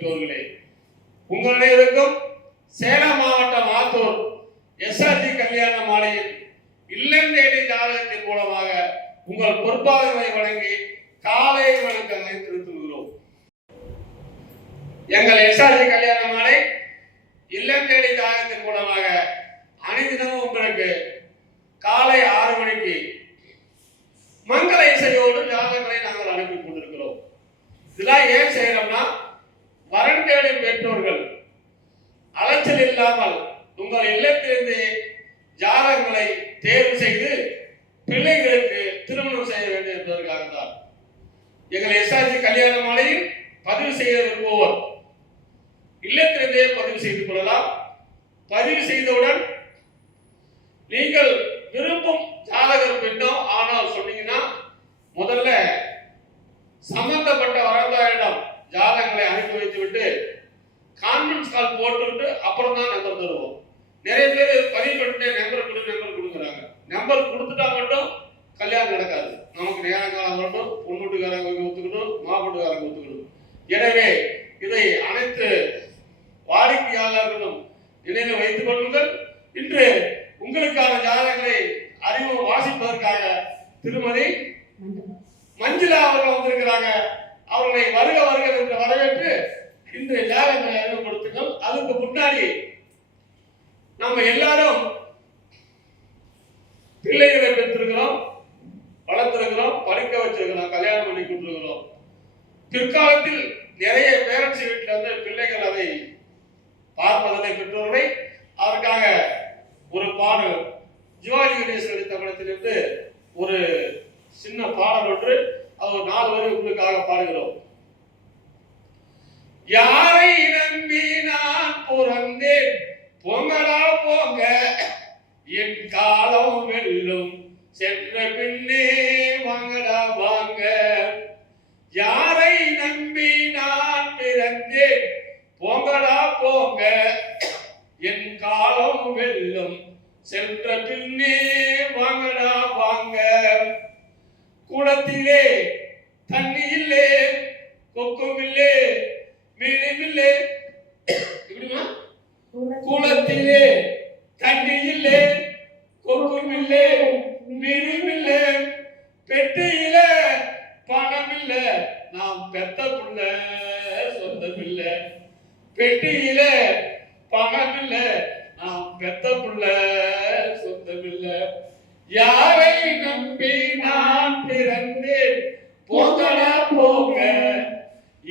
பெற்றோர்களே, உங்கள் அனைவருக்கும் சேலம் மாவட்டம் ஆத்தூர் எஸ்ஆர்ஜி கல்யாண மாலையில் இல்லம் தேடி ஜாதகத்தின் மூலமாக உங்கள் பொறுப்பாளர்களை வழங்கி காலை வணக்கங்களை தெரிவித்துள்ளோம். எங்கள் எஸ்ஆர்ஜி கல்யாண மாலை இல்லம் தேடி ஜாதகத்தின் மூலமாக அனைத்தினமும் உங்களுக்கு காலை 6 மணிக்கு மங்கள இசையோடு ஜாதகங்களை நாங்கள் அனுப்பி கொண்டிருக்கிறோம். இதெல்லாம் ஏன் செய்யறோம்னா, வரன் தேடும் பெற்றோர்கள் அலைச்சல் இல்லாமல் உங்கள் இல்லத்திலிருந்து ஜாதகங்களை தேர்வு செய்து பிள்ளைகளுக்கு திருமணம் செய்ய வேண்டும் என்பதற்காக தான். எங்கள் எஸ்ஆர்ஜி கல்யாண மாலையில் பதிவு செய்ய விரும்புவோர் இல்லத்திலிருந்தே பதிவு செய்து கொள்ளலாம். பதிவு செய்தவுடன் நீங்கள் விரும்பும் ஜாதகர் பெண்ணோ ஆனால் சொன்னீங்கன்னா முதல்ல சம்பந்தப்பட்ட வரதாரிடம் ஜாதகங்களை அனுப்பி வைத்துவிட்டு கான்ஃபரன்ஸ் கால் போட்டுவிட்டு அப்புறம் தான் நம்பர் தருவோம். நிறைய பேர் பதிவு பண்ணிட்டு நம்பர் கொடுக்குறாங்க. நம்பர் கொடுத்துட்டா மட்டும் கல்யாணம் நடக்காது. நமக்கு நேரங்காலம் வரணும், பொண்ணுட்டுக்காரங்க ஒத்துக்கணும், மாப்பிட்டுக்காரங்க ஒத்துக்கணும். எனவே இதை அனைத்து வாடிக்கையாளர்களும் நினைவில் வைத்துக் கொள்ளுங்கள். இன்று உங்களுக்கான ஜாதகங்களை அறிமுகம் வாசிப்பதற்காக திருமதி மஞ்சுளா அவர்கள் வந்திருக்கிறாங்க. அவர்களை வருக வருக என்று வரவேற்று இன்று ஜாதகங்களை அறிமுகப்படுத்துங்கள். அதுக்கு முன்னாடி நம்ம எல்லாரும் பிள்ளைகளை பெற்றிருக்கிறோம், வளர்த்திருக்கிறோம், படிக்க வச்சிருக்கிறோம், கல்யாணம் பண்ணி கொடுத்துருக்கிறோம். பிற்காலத்தில் நிறைய பேரண்ட்ஸ் வீட்டில் வந்து பிள்ளைகள் அதை பார்ப்பதனை பெற்றோர்களை அதற்காக ஒரு பாடல் ஜிவாஜி கணேசன் நடித்த படத்திலிருந்து ஒரு சின்ன பாடல் ஒன்று, அது ஒரு 4 வரை உங்களுக்காக பாடுகிறோம். யாரை நம்பி நான் பிறந்தேன், பொங்கலா போங்க என் காலம் வெல்லும், சென்ற பின்னே வாங்கடா வாங்க. யாரை நம்பி நான் பிறந்தேன், பொங்கலா போங்க என் காலம் வெல்லும், சென்ற பின்னே வாங்கடா வாங்க. குளத்திலே தண்ணி இல்லே, கொக்கும் இல்லே, மீனும் இல்லே. எப்படிமா? குளத்திலே தண்ணி இல்லே, கொக்கும் இல்லே, மீனும் இல்லே, பெட்டியில பணம் இல்ல, நாம் பெத்த புள்ள சொந்தம் இல்ல. பெட்டியில பணம் இல்ல, நாம் பெத்த புள்ள சொந்தம் இல்ல. யாரை நம்பி நான் பிறந்தேன், போங்கடா போங்க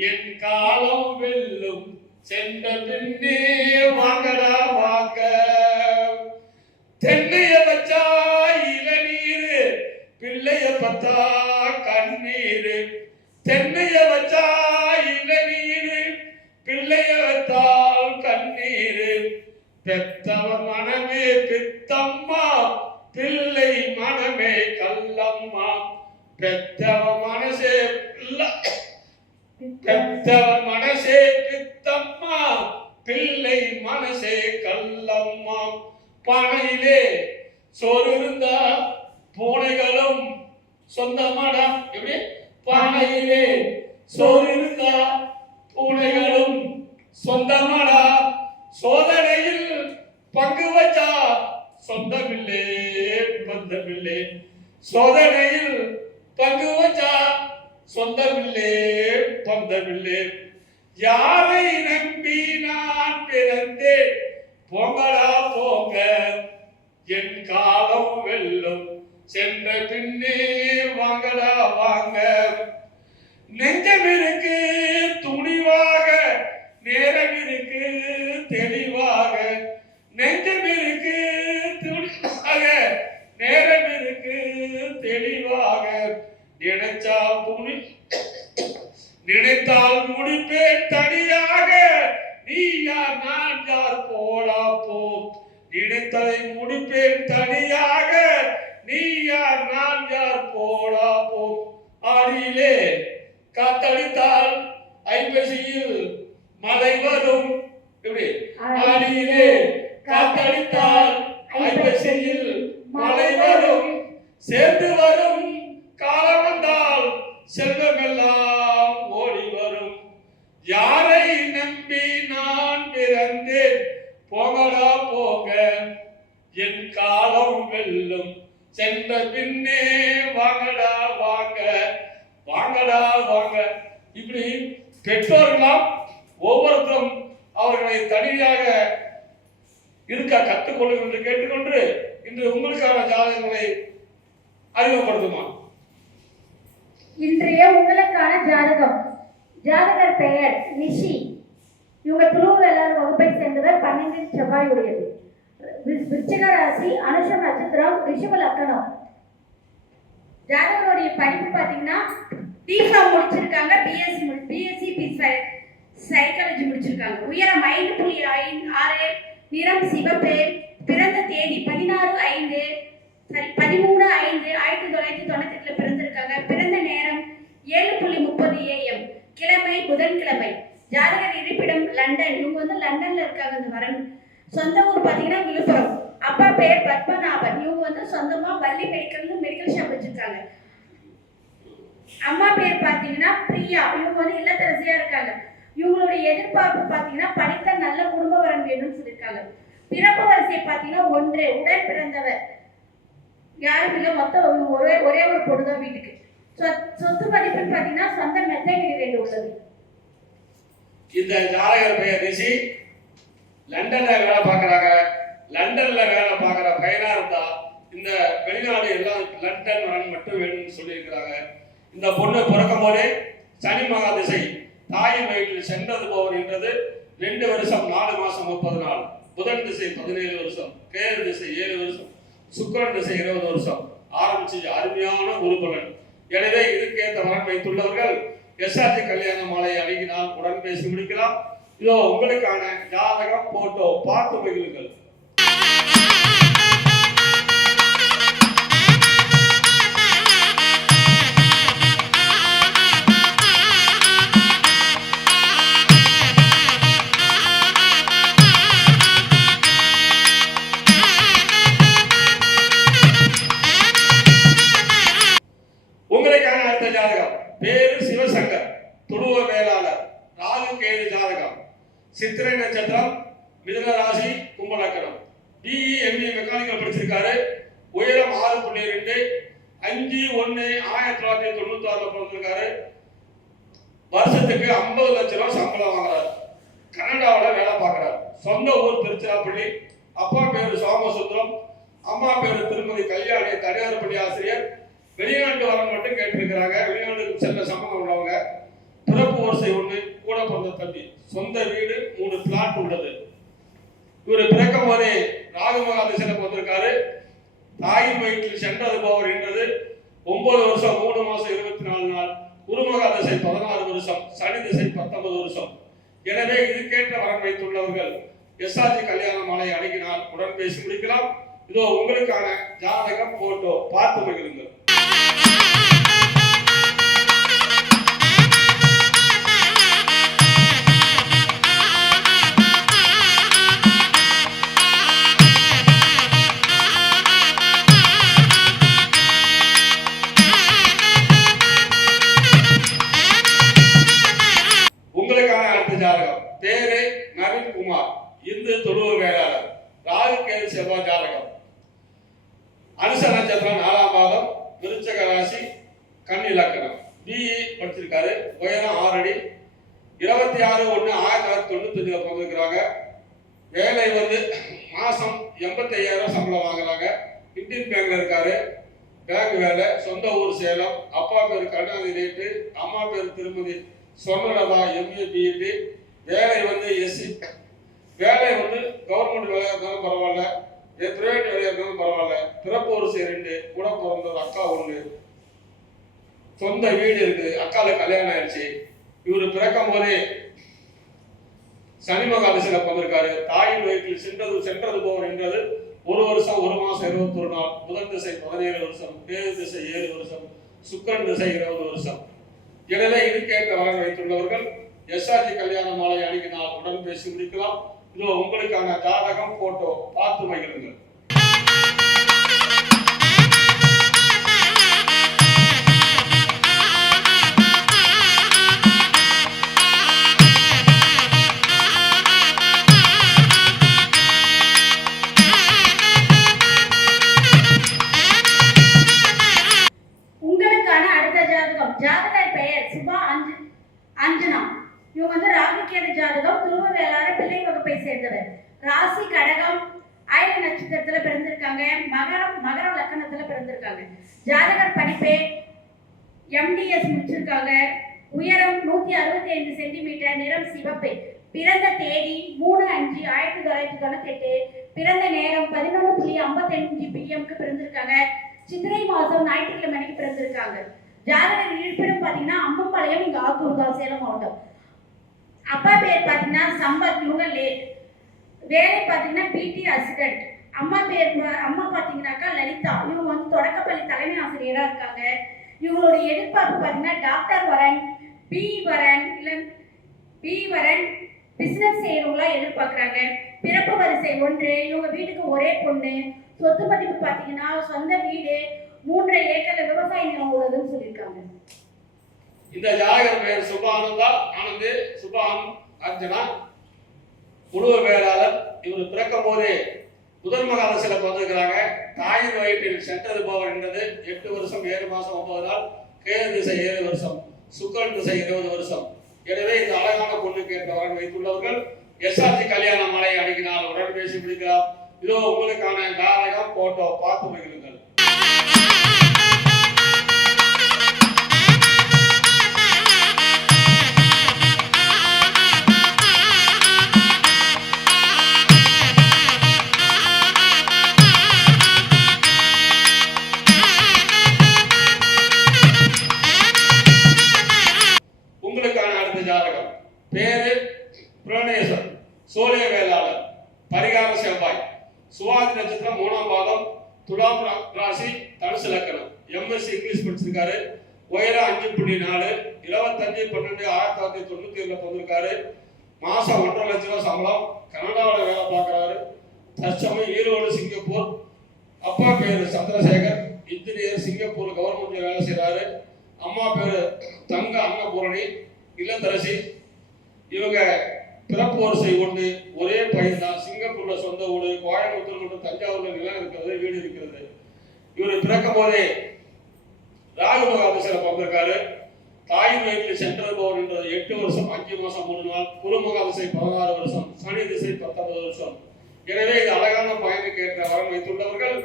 என் காலம் வெல்லும், சென்ற பின்னே வாங்கடா வாங்க. தென்னைய வச்சா இளநீரு, பிள்ளைய பத்தா கண்ணீரு. தென்னைய வச்சா இளநீரு, பிள்ளைய வைத்தால் கண்ணீரு. பெத்தவன் மனமே பித்தம்மா, பிள்ளை மனமே கல்லம்மா. பெத்தவன் மனசே பெத்தவன் மனசே பித்தம்மா, பிள்ளை மனசே கல்லம்மா. பானையிலே சோறு இருந்தா பூனைகளும் சொந்தமாடா. எப்படி? பானையிலே சோறு இருந்தா பூனைகளும் சொந்தமாடா. சோதனையில் பங்கு வச்சா சொந்தமில்லே பந்தமில்லே. சோதனையில் பங்கு வச்சா சொந்தமில்லே பந்தமில்லே. யாரை நம்பி நான் பிறந்தேன், போங்கடா போங்க என் காலம் வெல்லும், சென்ற பின்னே வாங்கடா வாங்க. நெஞ்சம் இருக்கு துணிவாக, நேரம் இருக்கு தெளிவாக. நெஞ்சம் இருக்கு துணிவாக, நேரம் இருக்கு தெளிவாக. நினைத்தால் முடிப்பேன் தனியாக, நீ யார் நான் யார் போடா போ. நினைத்ததை முடிப்பேன் தனியாக, நீ யார் நான் யார் போடா போ. ஆடியிலே காத்தடித்தால் ஐப்பசியில் மழை வரும். எப்படி? ஆடியிலே காத்தடித்தால் ஐப்பசியில் மழை வரும், சேர்ந்து வரும் காலம் வந்தால் செல்வமெல்லாம் ஓடி வரும். யாரை போகடா போக என் காலம் வெல்லும் சென்ற பின்னே வாங்கடா வாங்க வாங்கடா வாங்க. இப்படி பெற்றோர்களாம் ஒவ்வொருத்தரும் அவர்களை தனியாக இருக்க கற்றுக்கொள்ளும் என்று கேட்டுக்கொண்டு இன்று உங்களுக்கான ஜாதகங்களை அறிமுகப்படுத்துமா. இன்றைய உங்களுக்கான ஜாதகம். ஜாதகர் பெயர் நிஷி. இவங்க துருவவேளாளர் வகுப்பை சேர்ந்தவர். 12 செவ்வாய் உடையது. விருச்சிக ராசி, அனுஷம் நட்சத்திரம், ரிஷப லக்னம். ஜாதகருடைய படிப்பு பார்த்தீங்கன்னா டிஃபார்ம் முடிச்சிருக்காங்க, பிஎஸ்சி சைக்காலஜி முடிச்சிருக்காங்க. உயரம் 5.6, நிறம் சிவப்பு. பிறந்த தேதி 13/5/1998 பிறந்திருக்காங்க. பிறந்த நேரம் 7:30 AM. கிழமை புதன்கிழமை. ஜாதகர் இருப்பிடம் லண்டன். இவங்க லண்டன்ல இருக்காங்க. இந்த வரன் சொந்த ஊர் பார்த்தீங்கன்னா விழுப்புரம். அப்பா பேர் பத்மநாபன். இவங்க சொந்தமா வள்ளி மெடிக்கல் ஷாப் வச்சிருக்காங்க. அம்மா பேர் பார்த்தீங்கன்னா பிரியா. இவங்க இல்லத்தரசியா இருக்காங்க. இவங்களுடைய எதிர்பார்ப்பு பார்த்தீங்கன்னா படித்த நல்ல குடும்ப வரன் வேணும்னு சொல்லியிருக்காங்க. பிறப்பு வரிசை பார்த்தீங்கன்னா 1. உடன் பிறந்தவர் யாரும் இல்லை. மொத்தம் ஒரே ஒரு பொண்ணுதான் வீட்டுக்கு. சொத்து மதிப்புன்னு பார்த்தீங்கன்னா சொந்த மெத்தை வீடு 2 உள்ளது. இந்த ஜாதகர் பெயர் ரிஷி. லண்டன்ல வேலை பார்க்குறாங்க. லண்டன்ல வேலை பார்க்குற பையனா இருந்தா இந்த வெளிநாடு எல்லாம் லண்டன் வரன் மட்டும் வேணும்னு சொல்லியிருக்கிறாங்க. இந்த பொண்ணு பிறக்கும் போதே சனி மகா திசை தாயின் வயிற்றில் சென்றது போவர் என்றது 2 வருஷம் 4 மாசம் 30 நாள். புதன் திசை 17 வருஷம், கேது திசை 7 வருஷம், சுக்கிரன் திசை 20 வருஷம் ஆரம்பிச்சு அருமையான ஒரு பலன். எனவே இதுக்கேற்ற வரன் வைத்துள்ளவர்கள் எஸ்ஆர்ஜி கல்யாண மாலை அணுகினால் உடன் பேசி முடிக்கலாம். இதோ உங்களுக்கான ஜாதகம் போட்டோ பார்த்து மகிழுங்கள். உங்களுக்கான அடுத்த ஜாதகம். பேரு சிவசங்கர். துருவ வேளாளர். ராகு கேது ஜாதகம். சித்திரை நட்சத்திரம், மிதுன ராசி, கும்ப லக்னம். பிஇ எம்இ மெக்கானிக்கல் படிச்சிருக்காரு. உயரம் 6.2, 5/1/1996 பிறந்திருக்காரு. வருஷத்துக்கு 50 லட்சம் ரூபாய் சம்பளம் வாங்குறாரு. கனடாவில் வேலை பார்க்கிறார். சொந்த ஊர் திருச்சிராப்பள்ளி. அப்பா பேரு சோமசுந்தரம், அம்மா பேரு திருமதி கல்யாணி. தனியார் பள்ளி ஆசிரியர். வெளிநாட்டு வரன் மட்டும் கேட்டிருக்கிறாங்க. வெளிநாட்டுக்கு செல்ல சம்பந்தம் உள்ளவங்க. பிறப்பு வரிசை 1, கூட பிறந்த தம்பி. சொந்த வீடு 3 பிளாட் உள்ளது. இவர் பிறக்கும் போதே ராகு மகாதிசையில பிறந்திருக்காரு. தாயின் வயிற்றில் சென்றது போவர் என்றது 9 வருஷம் 3 மாசம் 24 நாள். குருமகா திசை 16 வருஷம், சனி திசை 19 வருஷம். எனவே இதுக்கேற்ற வரன் வைத்துள்ளவர்கள் எஸ்ஆர்ஜி கல்யாண மாலை அணுகினால் உடன் பேசி முடிக்கலாம். இதோ உங்களுக்கான ஜாதகம் போட்டோ பார்த்து மகிழுங்கள். உங்களுக்கான அடுத்த ஜாதகம். பேரு நவீன் குமார். இந்து தொழுவ வேளாளர். ராகு கேது செவ்வாய் ஜாதகம். அனுச நட்சத்திரம் 4ஆம் பாதம், விருச்சிக ராசி, கன்னி லக்னம். பிஇ படிச்சிருக்காரு. உயரம் 6 அடி. 26/1/1995 பிறந்திருக்கிறாங்க. வேலை மாசம் 85,000 சம்பளம் வாங்குறாங்க. இந்தியன் பேங்க்ல இருக்காரு. பேங்க் வேலை. சொந்த ஊர் சேலம். அப்பா பேர் கருணாநிதி ரேட்டு, அம்மா பேர் திருமதி சொர்ணலதா எம்ஏ பிஎட். வேலை எஸ்சி. வேலை கவர்மெண்ட் வேலையா இருந்தாலும் பரவாயில்ல, பிரைவேட் வேலையா இருந்தாலும் பரவாயில்ல. பிறப்பு வரிசை 2, கூட பிறந்தது அக்கா 1. சொந்த வீடு இருக்கு. அக்கால கல்யாணம் ஆயிடுச்சு. இவரு பிறக்கும் போதே சனி மகாதிசையில பிறந்திருக்காரு. தாயின் வயிற்றில் சென்றது போவர் என்றது 1 வருஷம் 1 மாசம் 21 நாள். புதன் திசை 17 வருஷம், கேது திசை 7 வருஷம், சுக்கிரன் திசை 20 வருஷம். எனவே இதுக்கேற்ற வரன் வைத்துள்ளவர்கள் எஸ்ஆர்ஜி கல்யாண மாலை அணுகினால் உடன் பேசி முடிக்கலாம். இதோ உங்களுக்கான ஜாதகம் போட்டோ பார்த்து மகிழுங்கள். ராகுகேது ஜாதகம், துருவ வேளார, பிள்ளை வகுப்பை சேர்ந்தவர். ராசி கடகம், ஆயில நட்சத்திரத்துல பிறந்திருக்காங்க. மகரம் லக்கணத்துல பிறந்திருக்காங்க. ஜாதகர் படிப்பு எம்டிஎஸ் முடிச்சிருக்காங்க. உயரம் 165 சென்டிமீட்டர். நிறம் சிவப்பு. பிறந்த தேதி 3/5/1998. பிறந்த நேரம் 11:55 PM பிறந்திருக்காங்க. சித்திரை மாதம் ஞாயிற்றுக்கிழமை அன்னைக்கு பிறந்திருக்காங்க. ஜாதகர் இருப்பிடம் பார்த்தீங்கன்னா அம்மம்பாளையம், இங்க ஆத்தூர் தான், சேலம் மாவட்டம். அப்பா பேர் பார்த்தீங்கன்னா சம்பத், இவங்க லேட். வேலை பார்த்தீங்கன்னா பிடி அசிஸ்டன்ட். அம்மா பார்த்தீங்கன்னாக்கா லலிதா, இவங்க வந்து தொடக்கப்பள்ளி தலைமை ஆசிரியராக இருக்காங்க. இவங்களுடைய எதிர்பார்ப்பு பார்த்தீங்கன்னா டாக்டர் வரன், பி வரன், பிசினஸ் செய்யறவங்களா எதிர்பார்க்குறாங்க. பிறப்பு வரிசை 1. இவங்க வீட்டுக்கு ஒரே பொண்ணு. சொத்து மதிப்பு பார்த்தீங்கன்னா சொந்த வீடு, 3.5 ஏக்கர்ல விவசாய நிலம் உள்ளதுன்னு சொல்லியிருக்காங்க. இந்த ஜாதகர் பெயர் சுபானந்தா ஆனந்த், அர்ஜுனா, குடும்ப வேளாளர். இவர் பிறக்கும் போதே முதல் மகாதசில பிறந்திருக்கிறாங்க. தாயின் வயிற்றில் சென்றது பவர் என்றது 8 வருஷம் 7 மாசம் 9 நாள். கேது திசை 7 வருஷம், சுக்கரன் திசை 20 வருஷம். எனவே இந்த அழகான பொண்ணுக்கு ஏற்ற வரன் வைத்துள்ளவர்கள் எஸ்ஆர்ஜி கல்யாண மலை அணுகினால் உடன் பேசி பிடிக்கலாம். இதோ உங்களுக்கான ஜாதகம், போட்டோ பார்த்து மகிழுங்கள். உங்களுக்கான அடுத்த ஜாதகம். பேரு புரணேசர், சோழிய வேளாளர், பரிகார செவ்வாய், சுவாதி நட்சத்திரம் 3ஆம் பாதம், துலாம் ராசி, தனுசு லக்கணம். எம்எஸ்சி இங்கிலீஷ் படிச்சிருக்காரு. உயரம் 5.4, 25/12/1997 பிறந்திருக்காரு. மாசம் 1.5 லட்சம் ரூபாய் சம்பளம். கனடாவில் வேலை பார்க்குறாரு. தற்சமயம் ஈரோடு, சிங்கப்பூர். அப்பா பேரு சந்திரசேகர், இன்ஜினியர், சிங்கப்பூர் கவர்மெண்ட்ல வேலை செய்யறாரு. அம்மா பேரு தங்க அன்னபூரணி, இல்லத்தரசி. இவங்க பிறப்பு வரிசை 1. ஒரே பையன் தான். சிங்கப்பூர்ல சொந்த வீடு, கோயம்புத்தூர் மற்றும் தஞ்சாவூர்ல நிலம் இருக்கிறது, வீடு இருக்கிறது. இவர் பிறக்கும் போதே ராகு மகாதசில பிறந்திருக்காரு. தாயின் வயிற்றில் சென்ட்ரல் பவர் என்றது 8 வருஷம் 5 மாசம் 3 நாள். குரு மகாதசை 16 வருஷம், சனி திசை 19 வருஷம். எனவே இது அழகான பயனுக்கு ஏற்ற வரம் வைத்துள்ளவர்கள்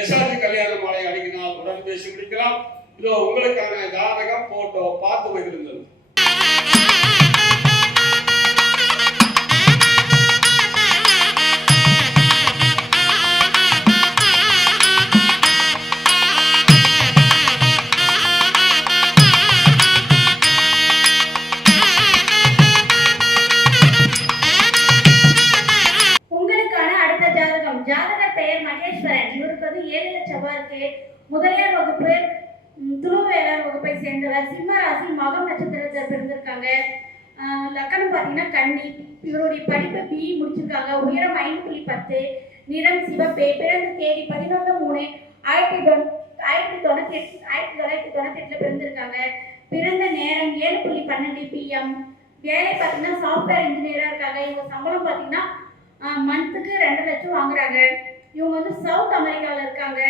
எஸ்ஆர்ஜி கல்யாண மாலை அணுகினால் உடன் பேசி பிடிக்கலாம். இதோ உங்களுக்கான ஜாதகம், போட்டோ பார்த்து மகிழுங்கள். உங்களுக்கான அடுத்த ஜாதகம். ஜாதகர் பெயர் மகேஸ்வரன். இவருக்கு வந்து 7 லட்சம் ரூபாய் இருக்கு. முதலியார் வகுப்பு, துருவ வேளாண் வகுப்பை சேர்ந்தவர். சிம்ம ராசி, மகம் நட்சத்திரத்தில் பிறந்திருக்காங்க. லக்கணம் பார்த்தீங்கன்னா கன்னி. இவருடைய படிப்பு பிஇ முடிச்சிருக்காங்க. உயரம் 5.10, நிறம் சிவப்பு. பிறந்த தேதி 11/3/1998 பிறந்திருக்காங்க. பிறந்த நேரம் 7:12 PM. வேலை பார்த்தீங்கன்னா சாஃப்ட்வேர் இன்ஜினியராக இருக்காங்க. இவங்க சம்பளம் பார்த்தீங்கன்னா மந்த்துக்கு 2 லட்சம் வாங்குறாங்க. இவங்க வந்து சவுத் அமெரிக்காவில் இருக்காங்க.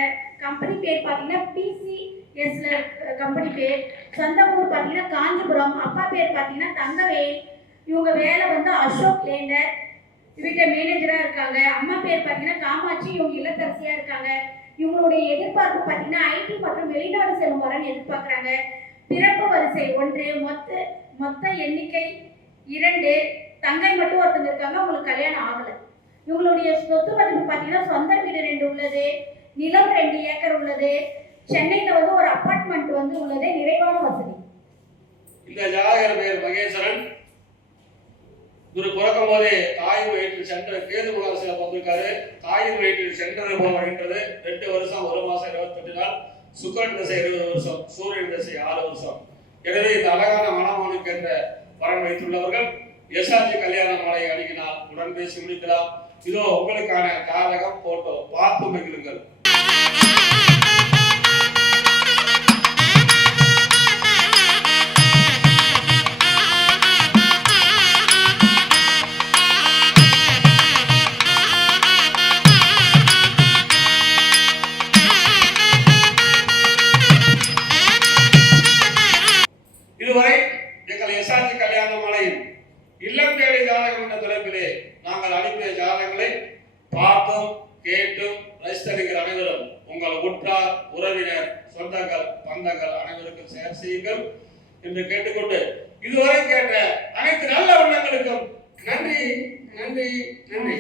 கம்பெனி பேர் பார்த்தீங்கன்னா PCSல கம்பெனி பேர். சொந்த ஊர் பார்த்தீங்கன்னா காஞ்சிபுரம். அப்பா பேர் பார்த்தீங்கன்னா தங்கவேல். இவங்க வேலை வந்து அசோக் லேண்டர், வீட்டில் மேனேஜராக இருக்காங்க. அம்மா பேர் பார்த்தீங்கன்னா காமாட்சி. இவங்க இல்லத்தரசியாக இருக்காங்க. இவங்களுடைய எதிர்பார்ப்பு பார்த்தீங்கன்னா ஐடி மற்றும் வெளிநாடு செல்லும் வரன்னு எதிர்பார்க்குறாங்க. பிறப்பு வரிசை 1. மொத்த எண்ணிக்கை 2. தங்கை மட்டும் ஒருத்தங்க இருக்காங்க, அவங்களுக்கு கல்யாணம் ஆகலை. இவங்களுடைய சொத்து மதிப்பு பார்த்தீங்கன்னா சொந்த வீடு 2 உள்ளது, நிலம் 2 ஏக்கர் உள்ளது. சென்னையில் வந்து ஒரு அபார்ட்மெண்ட் வந்து உள்ளது, நிறைவான வசதி. இந்த ஜாதகர் பெயர் மகேஸ்வரன். இவர் பிறக்கும் போதே தாயின் வயிற்றில் சென்ற கேது மகாதசில பிறந்திருக்காரு. தாயின் வயிற்றில் சென்றது போகின்றது 2 வருஷம் 1 மாசம் 28 நாள். சுக்கரன் திசை 20 வருஷம், சூரியன் திசை 6 வருஷம். எனவே இந்த அழகான மனமானுக்கு என்ற வரன் வைத்துள்ளவர்கள் எஸ்ஆர்ஜி கல்யாண மாலை அணுகினால் உடன் பேசி முடிக்கலாம். இதோ உங்களுக்கான ஜாதகம், போட்டோ பார்த்து மகிழுங்கள். இதுவரை எங்கள் எஸ்ஆர்ஜி கல்யாண மாலையில் இல்லம் தேடி ஜாதகம் என்ற தலைப்பிலே நாங்கள் அனுப்பிய ஜாதகங்களை பார்த்தும் கேட்டும் ரசித்தளிக்கிற அனைவரும் உங்கள் உற்றார் உறவினர் சொந்தங்கள் பந்தங்கள் அனைவருக்கும் ஷேர் செய்யுங்கள் என்று கேட்டுக்கொண்டு இதுவரை கேட்ட அனைத்து நல்ல உள்ளங்களுக்கும் நன்றி நன்றி நன்றி.